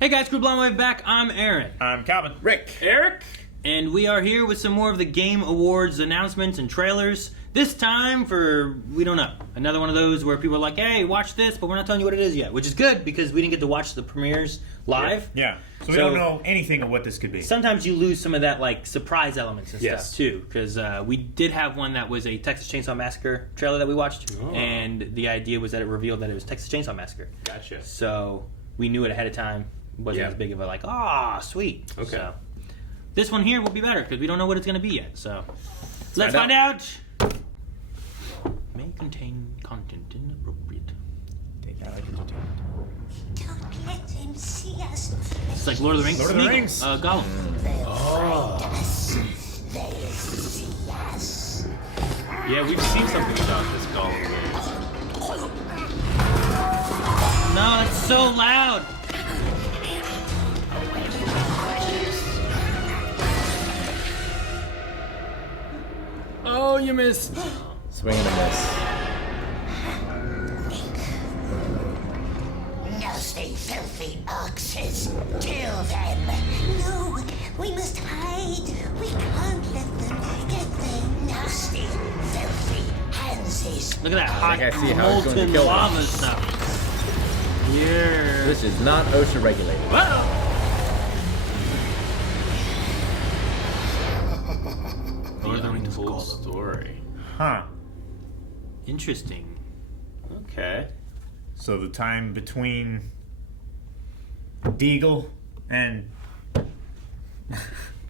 Hey guys, Crew Blonde back. I'm Aaron. I'm Calvin. Rick. Eric. And we are here with some more of the Game Awards announcements and trailers. This time for, we don't know, another one of those where people are like, hey, watch this, but we're not telling you what it is yet. Which is good because we didn't get to watch the premieres live. Yeah. So we don't know anything of what this could be. Sometimes you lose some of that like surprise elements and Yes. stuff too. Because we did have one that was a Texas Chainsaw Massacre trailer that we watched. Oh. And the idea was that it revealed that it was Texas Chainsaw Massacre. Gotcha. So we knew it ahead of time. Wasn't as big of a like, sweet. Okay. So, this one here will be better because we don't know what it's going to be yet. So let's find out. May contain content inappropriate. Take out entertainment. Don't let him see us. It's like Lord of the Rings. Lord of the Smeagol. Rings. Gollum. They'll find us. They'll see us. Yeah, we've seen something about this Gollum game. No, that's so loud. Oh, you missed. Swing and a miss. Nasty, filthy oxes. Kill them. No, we must hide. We can't let them get their nasty, filthy hands. Look at that hot I see how he's going to molten kill them. lava stuff. Yeah. This is not OSHA regulated. Whoa. The untold story. Huh. Interesting. Okay. So the time between Deagle and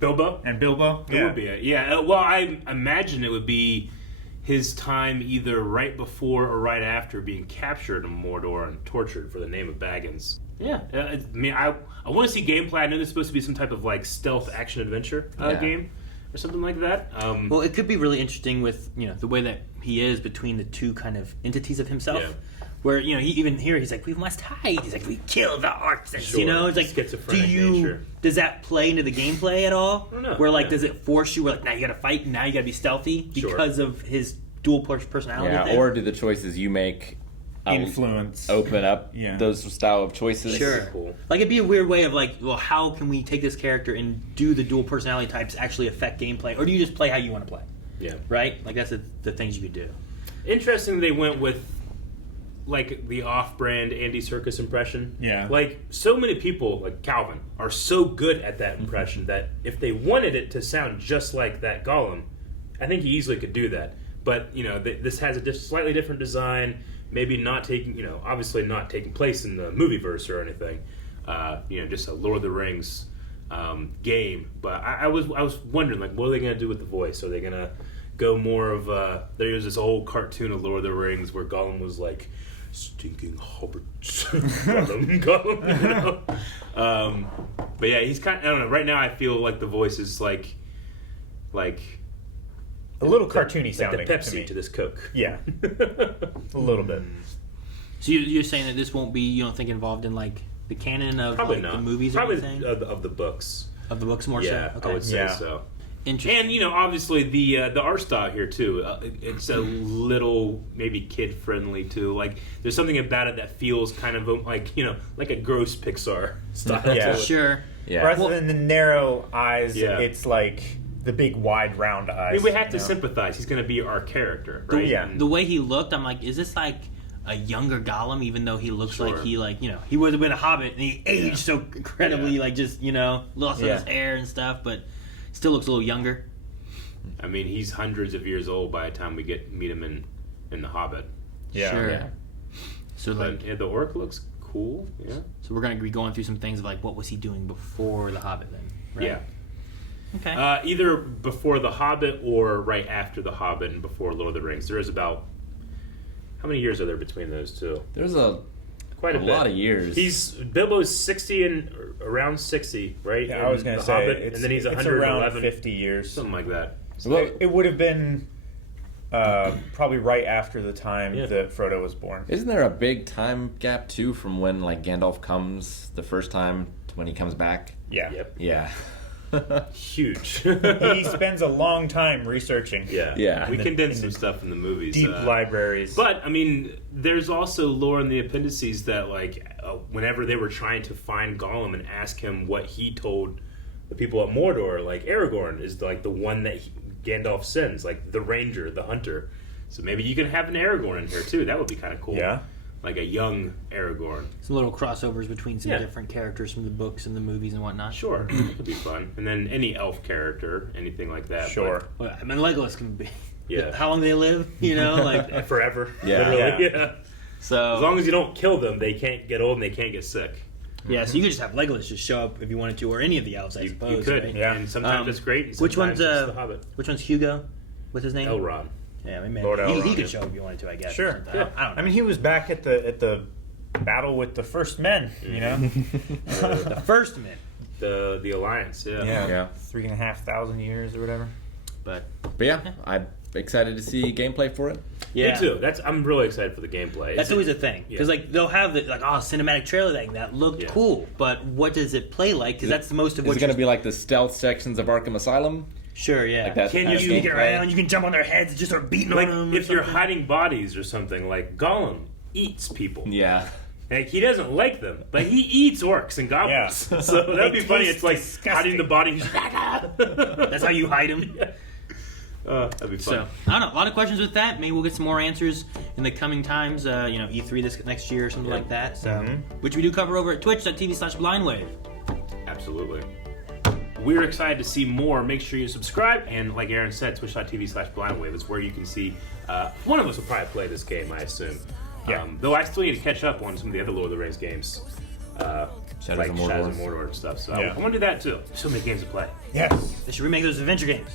Bilbo? Bilbo? It would be it. Yeah. Well, I imagine it would be his time either right before or right after being captured in Mordor and tortured for the name of Baggins. Yeah. I mean, I want to see gameplay. I know there's supposed to be some type of like stealth action adventure game or something like that. Well, it could be really interesting with the way that he is between the two kind of entities of himself. Yeah. Where he even here he's like, we must hide. He's like, we kill the orcs. Sure. It's like, Schizophrenic nature. Does that play into the gameplay at all? I don't know. Where like, Yeah. does it force you? Where like, now you got to fight. And now you got to be stealthy because of his dual personality. Yeah, thing? or do the choices you make Influence. open up those style of choices? Sure. Cool. Like it'd be a weird way of like, well, how can we take this character and do the dual personality types actually affect gameplay, or do you just play how you want to play? Yeah. Right? Like that's the things you could do. Interesting they went with like the off-brand Andy Serkis impression. Yeah. Like so many people, like Calvin, are so good at that impression that if they wanted it to sound just like that Gollum, I think he easily could do that. But this has a slightly different design. Maybe not taking, obviously not taking place in the movieverse or anything. Just a Lord of the Rings game. But I was wondering, like, what are they going to do with the voice? Are they going to go more of there was this old cartoon of Lord of the Rings where Gollum was like stinking hobbits. Gollum. But yeah, he's kind of, I don't know. Right now, I feel like the voice is like A little cartoony like sounding the Pepsi to me. to this Coke. Yeah. A little bit. So you're saying that this won't be, you don't think, involved in like the canon of Probably like, not. the movies Probably or anything? of the books. Of the books more Yeah, so? Okay. I would say Yeah. so. Interesting. And obviously obviously the art style here too. It's a little maybe kid friendly too. Like there's something about it that feels kind of like like a gross Pixar style. Yeah. to it. Sure. Yeah. Rather than the narrow eyes, Yeah. it's like the big wide round eyes. I mean, we have to sympathize. He's going to be our character, right? Yeah. And- The way he looked, I'm like, is this like a younger Gollum? Even though he looks Sure. like he would have been a hobbit and he aged so incredibly, like just lost all his hair and stuff, but still looks a little younger. I mean, he's hundreds of years old by the time we meet him in The Hobbit. Yeah. Sure. Yeah. So But like, yeah, the orc looks cool. Yeah. so we're gonna be going through some things of like, what was he doing before the Hobbit then? Right? Yeah. Okay. Either before The Hobbit or right after The Hobbit and before Lord of the Rings. There is about how many years are there between those two? There's a Quite a bit. lot of years. Bilbo's 60 and around 60, right? Yeah, in I was going The to say, Hobbit, it's, and then he's it's 111, around 50 years. something like that. Well, It would have been probably right after the time Yeah. that Frodo was born. isn't there a big time gap too from when like Gandalf comes the first time to when he comes back? Yeah. Yep. Yeah. Huge. He spends a long time researching. Yeah. We condensed some stuff in the movies. Deep libraries. But, I mean, there's also lore in the appendices that, like, whenever they were trying to find Gollum and ask him what he told the people at Mordor, like, Aragorn is, like, the one that Gandalf sends, like, the ranger, the hunter. So maybe you can have an Aragorn in here, too. That would be kind of cool. Yeah. Like a young Aragorn. Some little crossovers between some different characters from the books and the movies and whatnot. Sure. Could be fun. And then any elf character, anything like that. Sure. Well, I mean, Legolas can be. Yeah. How long they live, you know, like Like, forever. Yeah. Literally, Yeah. so. As long as you don't kill them, they can't get old and they can't get sick. Yeah, so you could just have Legolas just show up if you wanted to, or any of the elves, I You suppose. could. Right? Yeah. And sometimes it's great. And Which sometimes one's it's the Hobbit. Which one's Hugo? What's his name? Elrond. Yeah, maybe Lord he Elrond, could yeah. show up if you wanted to, I guess. Sure. or something. Yeah. I don't know. I mean, he was back at the battle with the first men, you know? The first man, The Alliance, yeah. Yeah. 3,500 years or whatever. but But yeah, I'm excited to see gameplay for it. yeah, Me too. I'm really excited for the gameplay. That's always a thing because like they'll have the cinematic trailer thing that looked Yeah. cool, but what does it play like? Because that's most of Is what it going to be like the stealth sections of Arkham Asylum? Sure, yeah. Like that Can kind of you get gameplay? around, you can jump on their heads and just start beating like on them. if you're hiding bodies or something, like Gollum eats people. Yeah. Like he doesn't like them, but he eats orcs and goblins. Yeah. So that'd be They funny. taste It's like disgusting. hiding the body. That's how you hide them. That'd be So fun. I don't know. A lot of questions with that. Maybe we'll get some more answers in the coming times. E3 this next year or something like that. So, which we do cover over at twitch.tv/blindwave. Absolutely. We're excited to see more. Make sure you subscribe. And like Aaron said, twitch.tv/blindwave is where you can see. One of us will probably play this game, I assume. Yeah. Though I still need to catch up on some of the other Lord of the Rings games. Shadows of Mordor. Shadows of Mordor and stuff. So Yeah. I want to do that too. So many games to play. Yes. They should remake those adventure games.